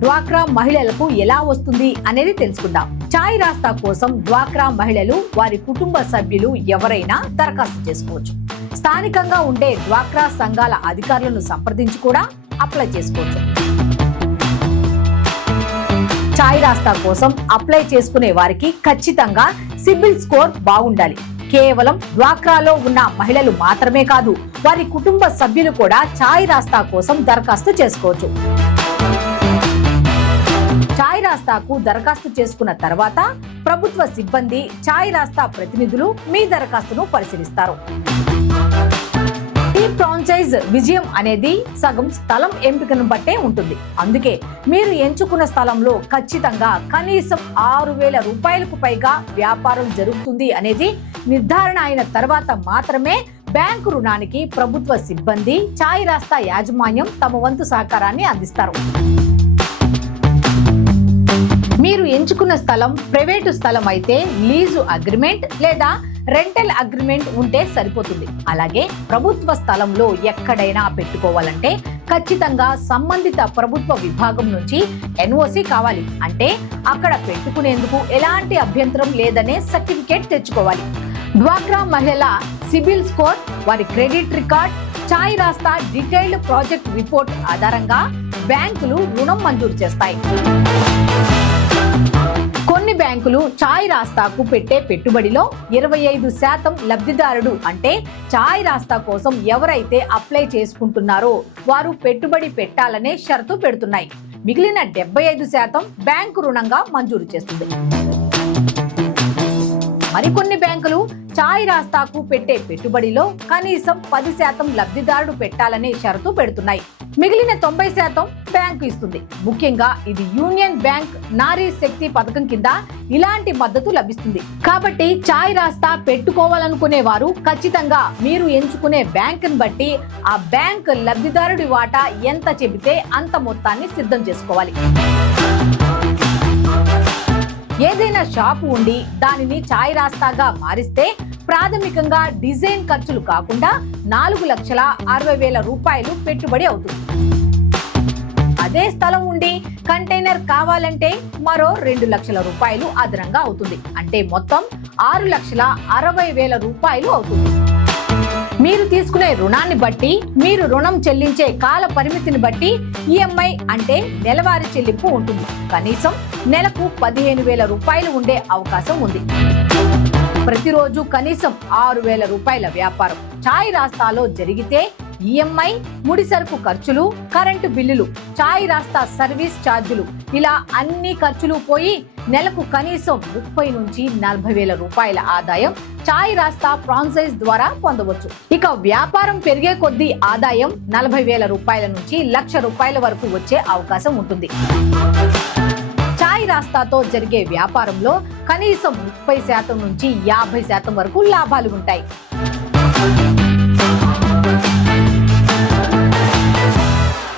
డ్వాక్రా మహిళలకు ఎలా వస్తుంది అనేది తెలుసుకుందాం. చాయ్ రాస్తా కోసం డ్వాక్రా మహిళలు వారి కుటుంబ సభ్యులు ఎవరైనా దరఖాస్తు చేసుకోవచ్చు. స్థానికంగా ఉండే డ్వాక్రా సంఘాల అధికారులను సంప్రదించి కూడా అప్లై చేసుకోవచ్చు. చాయ్ రాస్తా కోసం అప్లై చేసుకునే వారికి ఖచ్చితంగా సిబిల్ స్కోర్ బాగుండాలి. కేవలం డ్వాక్రాలో ఉన్న మహిళలు మాత్రమే కాదు, వారి కుటుంబ సభ్యులు కూడా చాయ్ రాస్తా కోసం దరఖాస్తు చేసుకోవచ్చు. చాయ్ రాస్తాకు దరఖాస్తు చేసుకున్న తర్వాత ప్రభుత్వ సిబ్బంది, చాయ్ రాస్తా ప్రతినిధులు మీ దరఖాస్తును పరిశీలిస్తారు. ఈ ఫ్రాంచైజ్ విజయం అనేది సగం స్థలం ఎంపికను బట్టే ఉంటుంది. అందుకే మీరు ఎంచుకున్న స్థలంలో ఖచ్చితంగా కనీసం 6,000 రూపాయలకు పైగా వ్యాపారం జరుగుతుంది అనేది నిర్ధారణ అయిన తర్వాత మాత్రమే బ్యాంకు రుణానికి ప్రభుత్వ సిబ్బంది, చాయ్ రాస్తా యాజమాన్యం తమ వంతు సహకారాన్ని అందిస్తారు. మీరు ఎంచుకున్న స్థలం ప్రైవేటు స్థలం అయితే లీజు అగ్రిమెంట్ లేదా రెంటల్ అగ్రిమెంట్ ఉంటే సరిపోతుంది. అలాగే ప్రభుత్వ స్థలంలో ఎక్కడైనా పెట్టుకోవాలంటే ఖచ్చితంగా సంబంధిత ప్రభుత్వ విభాగం నుంచి ఎన్ఓసి కావాలి. అంటే అక్కడ పెట్టుకునేందుకు ఎలాంటి అభ్యంతరం లేదనే సర్టిఫికేట్ తెచ్చుకోవాలి. డ్వాక్రా మహిళల సిబిల్ స్కోర్, వారి క్రెడిట్ రికార్డ్, చాయ్ రాస్తా డీటెయిల్డ్ ప్రాజెక్ట్ రిపోర్ట్ ఆధారంగా బ్యాంకులు రుణం మంజూరు చేస్తాయి. కొన్ని బ్యాంకులు చాయ్ రాస్తాకు పెట్టే పెట్టుబడిలో 25% లబ్ధిదారుడు, అంటే చాయ్ రాస్తా కోసం ఎవరైతే అప్లై చేసుకుంటున్నారో వారు పెట్టుబడి పెట్టాలనే షరతు పెడుతున్నాయి. మిగిలిన 75% బ్యాంకు రుణంగా మంజూరు చేస్తుంది. మరికొన్ని బ్యాంకులు చాయ్ రాస్తాకు పెట్టే పెట్టుబడిలో కనీసం 10% లబ్ధిదారుడు పెట్టాలనే షరతు పెడుతున్నాయి. మిగిలిన 90% బ్యాంకు ఇస్తుంది. ముఖ్యంగా ఇది యూనియన్ బ్యాంక్ నారీ శక్తి పథకం కింద ఇలాంటి మద్దతు లభిస్తుంది. కాబట్టి చాయ్ రాస్తా పెట్టుకోవాలనుకునే వారు ఖచ్చితంగా మీరు ఎంచుకునే బ్యాంకును బట్టి ఆ బ్యాంక్ లబ్ధిదారుడి వాటా ఎంత చెబితే అంత మొత్తాన్ని సిద్ధం చేసుకోవాలి. ఏదైనా షాపు ఉండి దానిని చాయ్ రాస్తాగా మారిస్తే ప్రాథమికంగా డిజైన్ ఖర్చులు కాకుండా 4,60,000 రూపాయలు పెట్టుబడి అవుతుంది. అదే స్థలం ఉండి కంటైనర్ కావాలంటే మరో 2 లక్షల రూపాయలు అదనంగా అవుతుంది. అంటే మొత్తం 6,60,000 రూపాయలు అవుతుంది. మీరు తీసుకునే రుణాన్ని బట్టి, మీరు రుణం చెల్లించే కాల పరిమితిని బట్టి ఈఎంఐ అంటే నెలవారీ చెల్లింపు ఉంటుంది. కనీసం నెలకు 15,000 రూపాయలు ఉండే అవకాశం ఉంది. ప్రతిరోజు కనీసం 6,000 రూపాయల వ్యాపారం చాయ్ రాస్తాలో జరిగితే ఈఎంఐ, ముడిసరుకు ఖర్చులు, కరెంటు బిల్లులు, చాయ్ రాస్తా సర్వీస్ ఛార్జీలు, ఇలా అన్ని ఖర్చులు పోయి నెలకు కనీసం 30,000 నుంచి 40,000 రూపాయల ఆదాయం చాయ్ రాస్తా ఫ్రాంచైజ్ ద్వారా పొందవచ్చు. ఇక వ్యాపారం పెరిగే కొద్దీ ఆదాయం 40,000 రూపాయల నుంచి 1,00,000 రూపాయల వరకు వచ్చే అవకాశం ఉంటుంది. చాయ్ రాస్తాతో జరిగే వ్యాపారంలో కనీసం 30% నుంచి 50% వరకు లాభాలు ఉంటాయి.